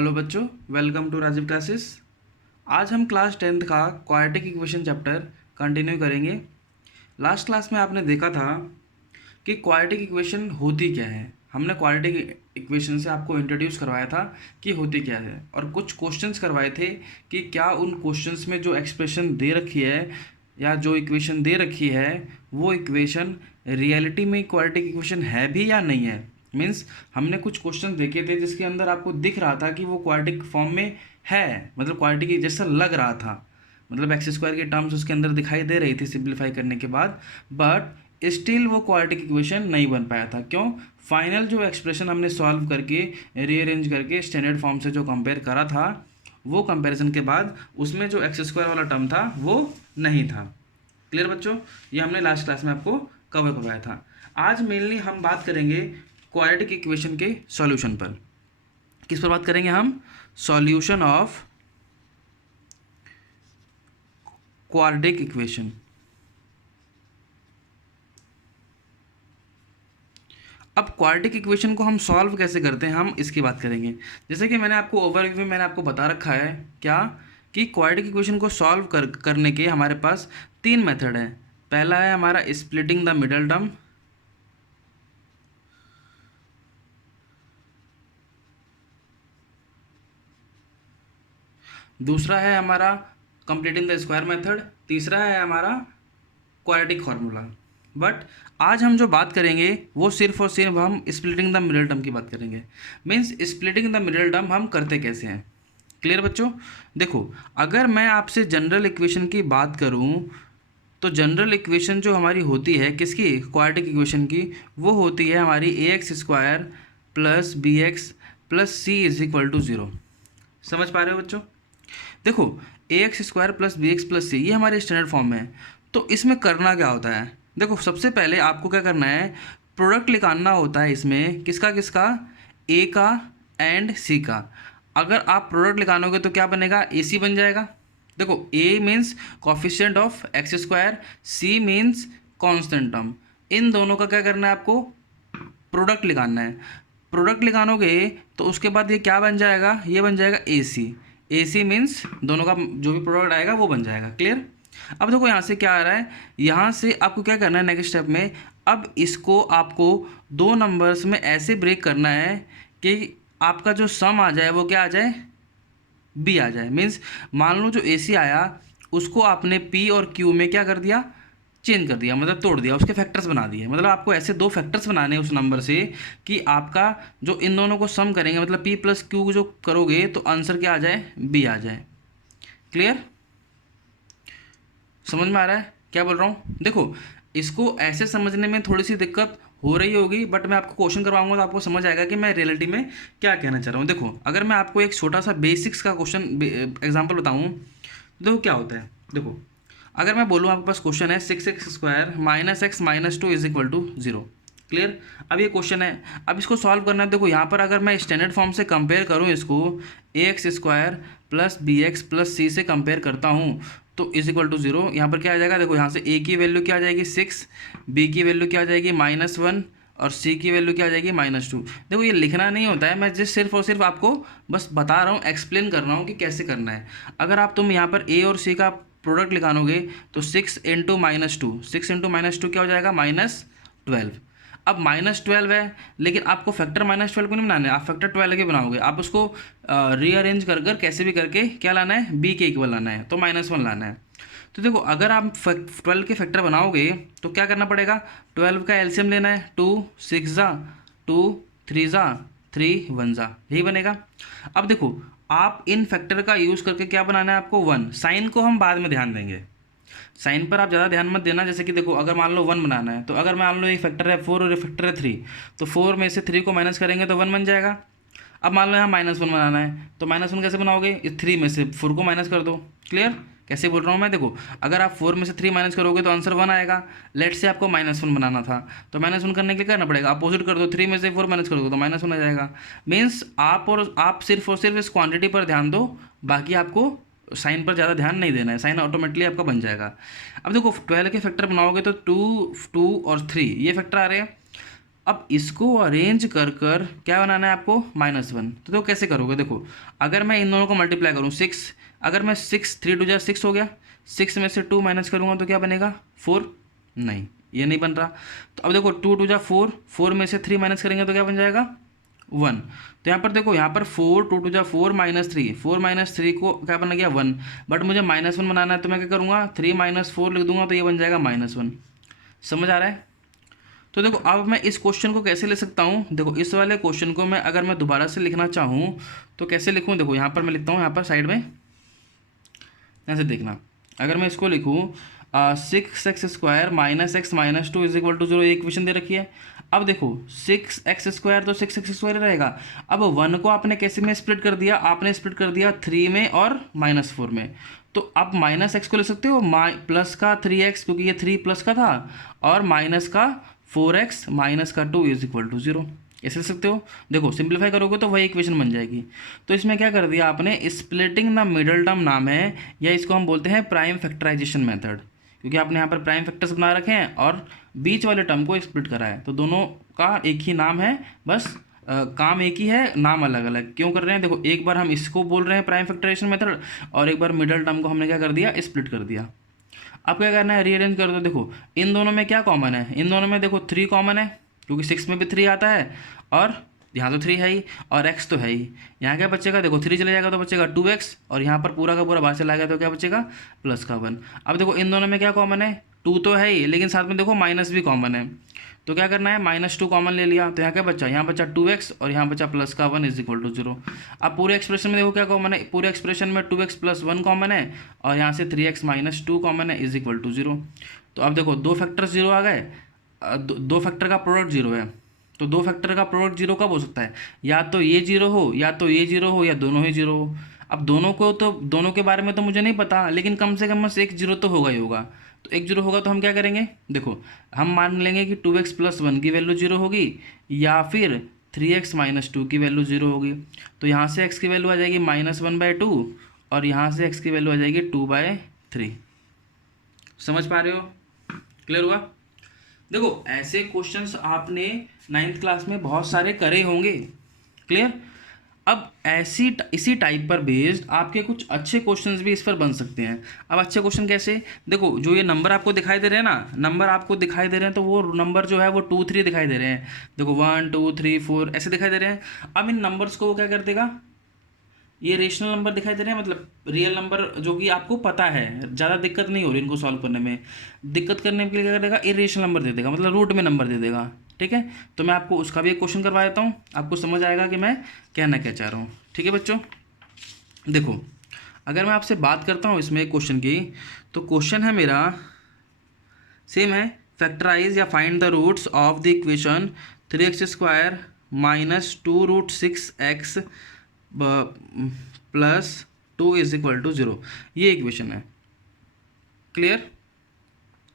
Hello बच्चों, welcome to Rajiv classes. आज हम क्लास 10th का क्वाड्रेटिक इक्वेशन चैप्टर कंटिन्यू करेंगे। लास्ट क्लास में आपने देखा था कि क्वाड्रेटिक इक्वेशन होती क्या है। हमने क्वाड्रेटिक इक्वेशन से आपको इंट्रोड्यूस करवाया था कि होती क्या है, और कुछ क्वेश्चंस करवाए थे कि क्या उन क्वेश्चंस में जो एक्सप्रेशन दे रखी है या जो इक्वेशन दे रखी है वो इक्वेशन रियलिटी में क्वाड्रेटिक इक्वेशन है भी या नहीं है। मीन्स हमने कुछ क्वेश्चन देखे थे जिसके अंदर आपको दिख रहा था कि वो क्वाड्रेटिक फॉर्म में है, मतलब क्वाड्रेटिक जैसा लग रहा था, मतलब एक्स स्क्वायर की टर्म्स उसके अंदर दिखाई दे रही थी सिंप्लीफाई करने के बाद, बट स्टिल वो क्वाड्रेटिक इक्वेशन नहीं बन पाया था। क्यों? फाइनल जो एक्सप्रेशन हमने सॉल्व करके रीअरेंज करके स्टैंडर्ड फॉर्म से जो कंपेयर करा था, वो कंपैरिजन के बाद उसमें जो एक्स स्क्वायर वाला टर्म था वो नहीं था। क्लियर बच्चों? ये हमने लास्ट क्लास में आपको कवर करवाया था। आज मेनली हम बात करेंगे क्वाड्रेटिक इक्वेशन के सॉल्यूशन पर। किस पर बात करेंगे हम? Solution of quadratic equation. अब क्वाड्रेटिक इक्वेशन को हम सॉल्व कैसे करते हैं, हम इसकी बात करेंगे। जैसे कि मैंने आपको ओवरव्यू में मैंने आपको बता रखा है क्या कि क्वाड्रेटिक इक्वेशन को सॉल्व करने के हमारे पास तीन मेथड हैं। पहला है हमारा स्प्लिटिंग द मिडल टर्म, दूसरा है हमारा कंप्लीटिंग द स्क्वायर मेथड, तीसरा है हमारा क्वाड्रेटिक फार्मूला। बट आज हम जो बात करेंगे वो सिर्फ और सिर्फ हम स्प्लिटिंग द मिडल टर्म की बात करेंगे। Means splitting the middle term हम करते कैसे हैं। क्लियर बच्चों? देखो, अगर मैं आपसे जनरल इक्वेशन की बात करूं तो जनरल इक्वेशन जो हमारी होती है किसकी? क्वाड्रेटिक इक्वेशन की। वो होती है हमारी ax² plus bx plus C is equal to 0। समझ पा रहे हो बच्चों? देखो, ax² प्लस bx प्लस सी ये हमारे स्टैंडर्ड फॉर्म में है। तो इसमें करना क्या होता है? देखो, सबसे पहले आपको क्या करना है, प्रोडक्ट निकालना होता है इसमें किसका किसका, a का एंड c का। अगर आप प्रोडक्ट निकालोगे तो क्या बनेगा? ac बन जाएगा। देखो, a means coefficient of x², c means constant term. इन दोनों का क्या करना है आपको? प्रोडक्ट निकालना है। प्रोडक्ट निकालोगे तो उसके बाद ये क्या बन जाएगा? ये बन जाएगा AC। AC मीन्स दोनों का जो भी प्रोडक्ट आएगा वो बन जाएगा। क्लियर? अब देखो यहाँ से क्या आ रहा है, यहाँ से आपको क्या करना है नेक्स्ट स्टेप में, अब इसको आपको दो नंबर्स में ऐसे ब्रेक करना है कि आपका जो सम आ जाए वो क्या आ जाए? B आ जाए। मीन्स मान लो जो AC आया उसको आपने P और Q में क्या कर दिया? चेंज कर दिया, मतलब तोड़ दिया, उसके फैक्टर्स बना दिए। मतलब आपको ऐसे दो फैक्टर्स बनाने हैं उस नंबर से कि आपका जो इन दोनों को सम करेंगे, मतलब P प्लस Q जो करोगे तो आंसर क्या आ जाए? B आ जाए। क्लियर? समझ में आ रहा है क्या बोल रहा हूँ? देखो, इसको ऐसे समझने में थोड़ी सी दिक्कत हो रही होगी, बट मैं आपको क्वेश्चन करवाऊंगा तो आपको समझ आएगा कि मैं रियलिटी में क्या कहना चाह रहा हूँ। देखो, अगर मैं आपको एक छोटा सा बेसिक्स का क्वेश्चन एग्जाम्पल बताऊँ तो देखो क्या होता है। देखो, अगर मैं बोलूँ आपके पास क्वेश्चन है 6x² minus X minus 2 is equal to 0। Clear? अब ये क्वेश्चन है, अब इसको सॉल्व करना है। देखो यहाँ पर अगर मैं स्टैंडर्ड फॉर्म से कंपेयर करूँ इसको ax² plus bx plus c से कंपेयर करता हूँ तो इज इक्वल टू 0। यहाँ पर क्या आ जाएगा? देखो, यहाँ से a की वैल्यू क्या आ जाएगी? 6, b की वैल्यू क्या आ जाएगी? -1, और c की वैल्यू क्या आ जाएगी? -2। देखो, ये लिखना नहीं होता है, मैं जिस सिर्फ और सिर्फ आपको बस बता रहा हूँ, एक्सप्लेन कर रहा हूँ कि कैसे करना है। अगर तुम यहाँ पर a और c का प्रोडक्ट निकालोगे तो 6 इंटू -2, 6 इंटू -2 क्या हो जाएगा? -12। अब -12 है, लेकिन आपको फैक्टर -12 को नहीं बनाना है, आप फैक्टर 12 के बनाओगे। आप उसको रीअरेंज कर कर कैसे भी करके क्या लाना है? b के इक्वल लाना है, तो -1 लाना है। तो देखो, अगर आप 12 के फैक्टर बनाओगे तो क्या करना पड़ेगा? 12 का एलसीएम लेना है। 2 6 जा 2 3 जा 3 1 जा, यही बनेगा। अब देखो, आप इन फैक्टर का यूज़ करके क्या बनाना है आपको? 1। साइन को हम बाद में ध्यान देंगे, साइन पर आप ज़्यादा ध्यान मत देना। जैसे कि देखो, अगर मान लो 1 बनाना है तो अगर मान लो एक फैक्टर है 4 और एक फैक्टर है 3, तो 4 में से 3 को माइनस करेंगे तो 1 बन जाएगा। अब मान लो यहाँ -1 बनाना है तो -1 कैसे बनाओगे? इस 3 में से 4 को माइनस कर दो। क्लियर? कैसे बोल रहा हूँ मैं? देखो, अगर आप 4 में से 3 माइनस करोगे तो आंसर 1 आएगा। लेट से आपको -1 बनाना था तो -1 करने के लिए करना पड़ेगा, अपोजिट कर दो, 3 में से 4 माइनस कर दो तो -1 आ जाएगा। मीन्स आप सिर्फ और सिर्फ इस क्वांटिटी पर ध्यान दो, बाकी आपको साइन पर ज़्यादा ध्यान नहीं देना है, साइन ऑटोमेटिकली आपका बन जाएगा। अब देखो, 12 के फैक्टर बनाओगे तो 2 2 और 3 ये फैक्टर आ रहे हैं। अब इसको अरेंज कर कर क्या बनाना है आपको, -1। तो देखो कैसे करोगे, देखो अगर मैं इन दोनों को मल्टीप्लाई करूँ 6, अगर मैं 6 3 2 6 हो गया, 6 में से 2 माइनस करूँगा तो क्या बनेगा 4, नहीं ये नहीं बन रहा। तो अब देखो 2 2 4, 4 में से 3 माइनस करेंगे तो क्या बन जाएगा 1। तो यहाँ पर देखो, यहाँ पर 4 2 2 4 -3, 4 -3 को क्या बन गया 1, बट मुझे -1 बनाना है तो मैं क्या करूँगा 3 - 4 लिख दूंगा तो ये बन जाएगा -1। समझ आ रहा है। तो देखो अब मैं इस क्वेश्चन को कैसे ले सकता हूँ, देखो इस वाले क्वेश्चन को मैं अगर मैं दोबारा से लिखना चाहूँ तो कैसे लिखूँ, देखो यहाँ पर मैं लिखता हूँ, यहाँ पर साइड में ऐसे देखना, अगर मैं इसको लिखूँ 6x² -x -2 = 0, एक इक्वेशन दे रखी है। अब देखो 6x² तो 6x² रहेगा। अब 1 को आपने कैसे में स्प्लिट कर दिया, आपने स्प्लिट कर दिया 3 में और -4 में। तो आप -x को ले सकते हो प्लस का 3x, क्योंकि ये 3 प्लस का था, और माइनस का 4x -2 = 0, ऐसे ले सकते हो। देखो सिंप्लीफाई करोगे तो वही इक्वेशन बन जाएगी। तो इसमें क्या कर दिया आपने, स्प्लिटिंग द मिडल टर्म नाम है, या इसको हम बोलते हैं प्राइम फैक्टराइजेशन मेथड, क्योंकि आपने यहाँ पर प्राइम फैक्टर्स बना रखे हैं और बीच वाले टर्म को स्प्लिट करा है। तो दोनों का एक ही नाम है, बस काम एक ही है, नाम अलग अलग क्यों कर रहे हैं। देखो एक बार हम इसको बोल रहे हैं प्राइम फैक्टराइजेशन मेथड, और एक बार मिडल टर्म को हमने क्या कर दिया, स्प्लिट कर दिया। अब क्या करना है, रीअरेंज कर दो। देखो इन दोनों में क्या कॉमन है, इन दोनों में देखो 3 कॉमन है, क्योंकि 6 में भी 3 आता है, और यहाँ तो 3 है ही, और x तो है ही। यहाँ क्या बचेगा, देखो 3 चले जाएगा तो बचेगा 2x, और यहाँ पर पूरा का पूरा बाहर चला गया तो क्या बचेगा +1। अब देखो इन दोनों में क्या कॉमन है, 2 तो है ही, लेकिन साथ में देखो माइनस भी कॉमन है। तो क्या करना है, -2 कॉमन ले लिया, तो यहाँ क्या बचा, यहाँ बचा 2x, और यहाँ बचा +1 = 0। अब पूरे एक्सप्रेशन में देखो क्या कॉमन है, पूरे एक्सप्रेशन में 2x + 1 कॉमन है, और यहाँ से 3x - 2 कॉमन है = 0। तो अब देखो दो फैक्टर 0 आ गए, दो फैक्टर का प्रोडक्ट 0 है। तो दो फैक्टर का प्रोडक्ट 0 कब हो सकता है, या तो ये 0 हो, या तो ये 0 हो, या दोनों ही 0 हो। अब दोनों को तो, दोनों के बारे में तो मुझे नहीं पता, लेकिन कम से कम बस एक 0 तो होगा ही होगा। तो एक 0 होगा तो हम क्या करेंगे, देखो हम मान लेंगे कि 2x + 1 की वैल्यू 0 होगी, या फिर 3x - 2 की वैल्यू 0 होगी। तो यहाँ से x की वैल्यू आ जाएगी -1/2, और यहाँ से x की वैल्यू आ जाएगी 2/3। समझ पा रहे हो, क्लियर हुआ। देखो ऐसे क्वेश्चंस आपने 9th क्लास में बहुत सारे करे होंगे, क्लियर। अब इसी टाइप पर बेस्ड आपके कुछ अच्छे क्वेश्चंस भी इस पर बन सकते हैं। अब अच्छे क्वेश्चन कैसे, देखो जो ये नंबर आपको दिखाई दे रहे हैं ना, नंबर आपको दिखाई दे रहे हैं, तो वो नंबर जो है वो 2 3 दिखाई दे रहे हैं। देखो 1 2 3 4 ऐसे दिखाई दे रहे हैं। अब इन नंबर्स को वो क्या कर देगा, ये रेशनल नंबर दिखाई दे रहे हैं, मतलब रियल नंबर जो कि आपको पता है, ज़्यादा दिक्कत नहीं हो रही इनको सॉल्व करने में। दिक्कत करने के लिए क्या करेगा, इरेशनल नंबर दे देगा, मतलब रूट में नंबर दे देगा, ठीक है। तो मैं आपको उसका भी एक क्वेश्चन करवा देता हूँ, आपको समझ आएगा कि मैं कहना क्या चाह रहा हूँ, ठीक है बच्चों। देखो अगर मैं आपसे बात करता हूँ इसमें एक क्वेश्चन की, तो क्वेश्चन है मेरा सेम है, फैक्टराइज या find the roots of the equation 3x² -2 √6x +2 = 0। ये इक्वेशन है, clear.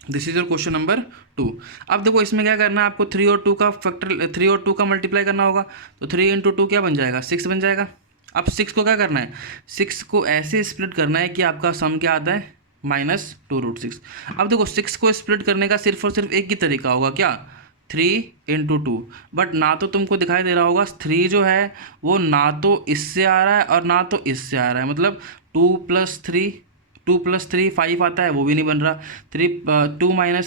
This is your question number 2। अब देखो इसमें क्या करना है आपको, 3 और 2 का फैक्टर, 3 और 2 का मल्टीप्लाई करना होगा। तो 3 × 2 क्या बन जाएगा, 6 बन जाएगा। अब 6 को क्या करना है, 6 को ऐसे स्प्लिट करना है कि आपका सम क्या आता है, -2 √6। अब देखो 6 को स्प्लिट करने का सिर्फ और सिर्फ एक ही तरीका होगा, क्या, 3 × 2। बट ना तो तुमको दिखाई दे रहा होगा 3 जो है वो ना तो इससे आ रहा है और ना तो इससे आ रहा है, मतलब 2 + 3 5 आता है, वो भी नहीं बन रहा। 2 -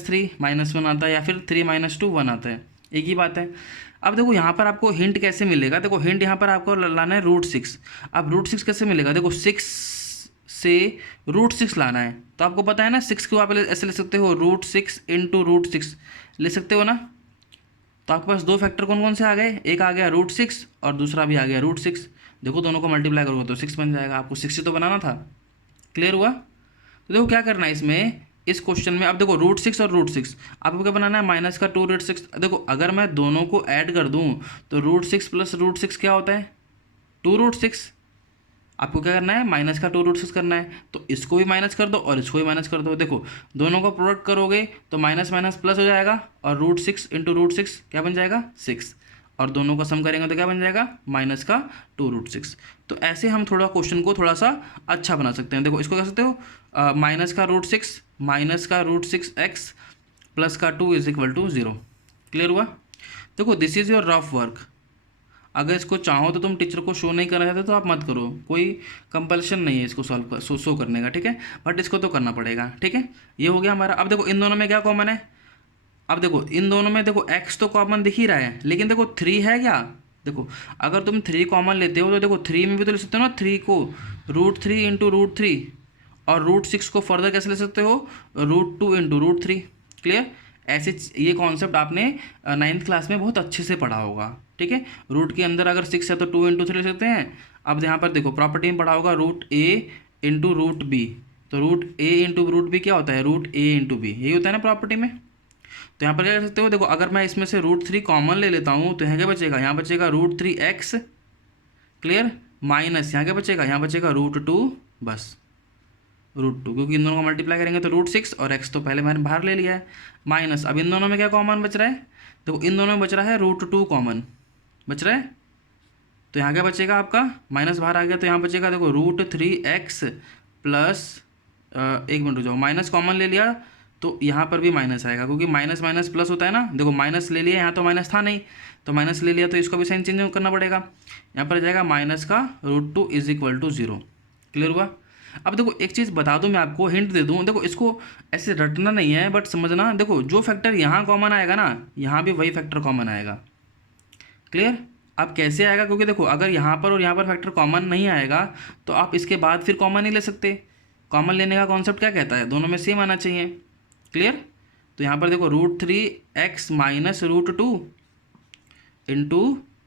3 -1 आता है, या फिर 3 - 2 1 आता है, एक ही बात है। अब देखो यहाँ पर आपको हिंट कैसे मिलेगा, देखो हिंट यहाँ पर आपको लाना है √6। अब √6 कैसे मिलेगा, देखो 6 से √6 लाना है, तो आपको पता है ना 6 को आप ऐसे ले सकते हो, √6 × √6 ले सकते हो ना। तो आपके पास दो फैक्टर कौन कौन से आ गए, एक आ गया √6 और दूसरा भी आ गया √6। देखो दोनों को मल्टीप्लाई करोगे तो 6 बन जाएगा, आपको 6 तो बनाना था, क्लियर हुआ। तो देखो क्या करना है इसमें, इस क्वेश्चन में अब देखो √6 और √6 आपको क्या बनाना है, -2 √6। देखो अगर मैं दोनों को ऐड कर दूं तो √6 + √6 क्या होता है, 2 √6। आपको क्या करना है, -2 √6 करना है, तो इसको भी माइनस कर दो और इसको भी माइनस कर दो। देखो दोनों का प्रोडक्ट करोगे तो माइनस माइनस प्लस हो जाएगा, और √6 × √6 क्या बन जाएगा 6, और दोनों का सम करेंगे तो क्या बन जाएगा, -2 √6। तो ऐसे हम थोड़ा क्वेश्चन को थोड़ा सा अच्छा बना सकते हैं। देखो इसको कह सकते हो -√6 -√6x +2 = 0, क्लियर हुआ। देखो this is your rough work. अगर इसको चाहो तो तुम टीचर को शो नहीं करना चाहते तो आप मत करो, कोई कंपल्शन नहीं है इसको सॉल्व कर शो करने का, ठीक है, बट इसको तो करना पड़ेगा, ठीक है। ये हो गया हमारा। अब देखो इन दोनों में क्या कॉमन है, अब देखो इन दोनों में देखो x तो कॉमन दिख ही रहा है, लेकिन देखो 3 है क्या, देखो अगर तुम 3 कॉमन लेते हो तो देखो 3 में भी तो ले सकते हो ना 3 को, √3 इंटू √3, और √6 को फर्दर कैसे ले सकते हो, √2 इंटू √3। क्लियर। ऐसे ये कॉन्सेप्ट आपने 9th क्लास में बहुत अच्छे से पढ़ा होगा, ठीक है। रूट के अंदर अगर 6 है तो 2 इंटू 3 ले सकते हैं। अब यहाँ पर देखो प्रॉपर्टी में पढ़ा होगा √a इंटू √b, तो √a इंटू √b क्या होता है, √a इंटू b, यही होता है ना प्रॉपर्टी में। तो यहाँ पर क्या कर सकते हो, देखो अगर मैं इसमें से √3 कॉमन ले लेता हूँ तो यहाँ क्या बचेगा, यहाँ बचेगा √3x, क्लियर, माइनस यहाँ क्या बचेगा, यहाँ बचेगा √2, बस √2, क्योंकि इन दोनों को मल्टीप्लाई करेंगे तो √6 और x तो पहले मैंने बाहर ले लिया है, माइनस अब इन दोनों में क्या कॉमन बच रहा है, देखो इन दोनों में बच रहा है √2 कॉमन बच रहा है, तो यहाँ क्या बचेगा आपका, माइनस बाहर आ गया तो यहाँ बचेगा देखो √3x प्लस, एक मिनट रुक जाओ, माइनस कॉमन ले लिया तो यहाँ पर भी माइनस आएगा, क्योंकि माइनस माइनस प्लस होता है ना, देखो माइनस ले लिया, यहाँ तो माइनस था नहीं तो माइनस ले लिया तो इसको भी साइन चेंज करना पड़ेगा, यहाँ पर जाएगा माइनस का √2 इज इक्वल टू 0। क्लियर हुआ। अब देखो एक चीज़ बता दूं, मैं आपको हिंट दे दूं, देखो इसको ऐसे रटना नहीं है बट समझना, देखो जो फैक्टर यहाँ कॉमन आएगा ना यहाँ भी वही फैक्टर कॉमन आएगा। क्लियर। अब कैसे आएगा, क्योंकि देखो अगर यहाँ पर और यहाँ पर फैक्टर कॉमन नहीं आएगा तो आप इसके बाद फिर कॉमन नहीं ले सकते, कॉमन लेने का कॉन्सेप्ट क्या कहता है, दोनों में सेम आना चाहिए। क्लियर। तो यहाँ पर देखो √3x minus √2 into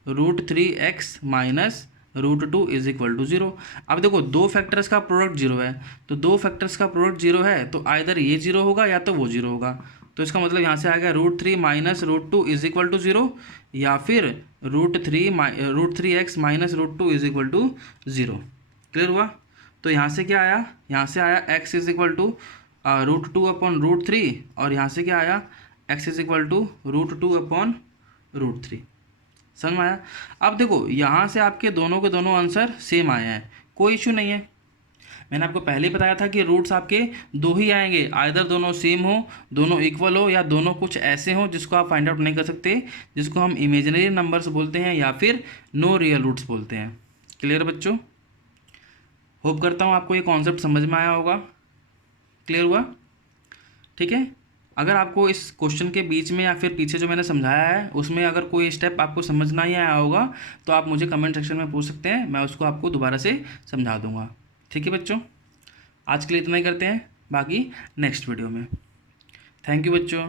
√3x minus √2 is equal to 0। अब देखो दो फैक्टर्स का प्रोडक्ट 0 है, तो दो फैक्टर्स का प्रोडक्ट 0 है तो आइदर ये 0 होगा या तो वो 0 होगा, तो इसका मतलब यहाँ से आ गया √3 माइनस √2 इज इक्वल टू 0, या फिर √3x minus √2 is equal to 0। Clear हुआ। तो यहाँ से क्या आया, यहाँ से आया x is equal to √2 upon √3, और यहाँ से क्या आया x is equal to √2 upon √3। समझ में आया। अब देखो यहाँ से आपके दोनों के दोनों आंसर सेम आए हैं, कोई इशू नहीं है। मैंने आपको पहले ही बताया था कि रूट्स आपके दो ही आएंगे, आइदर दोनों सेम हो, दोनों इक्वल हो, या दोनों कुछ ऐसे हो जिसको आप फाइंड आउट नहीं कर सकते, जिसको हम इमेजिनरी नंबर्स बोलते हैं या फिर नो रियल रूट्स बोलते हैं। क्लियर बच्चों। होप करता हूँ आपको ये कॉन्सेप्ट समझ में आया होगा। क्लियर हुआ। ठीक है। अगर आपको इस क्वेश्चन के बीच में या फिर पीछे जो मैंने समझाया है उसमें अगर कोई स्टेप आपको समझ नहीं आया होगा तो आप मुझे कमेंट सेक्शन में पूछ सकते हैं, मैं उसको आपको दोबारा से समझा दूंगा। ठीक है बच्चों, आज के लिए इतना ही करते हैं, बाकी नेक्स्ट वीडियो में। थैंक यू बच्चों।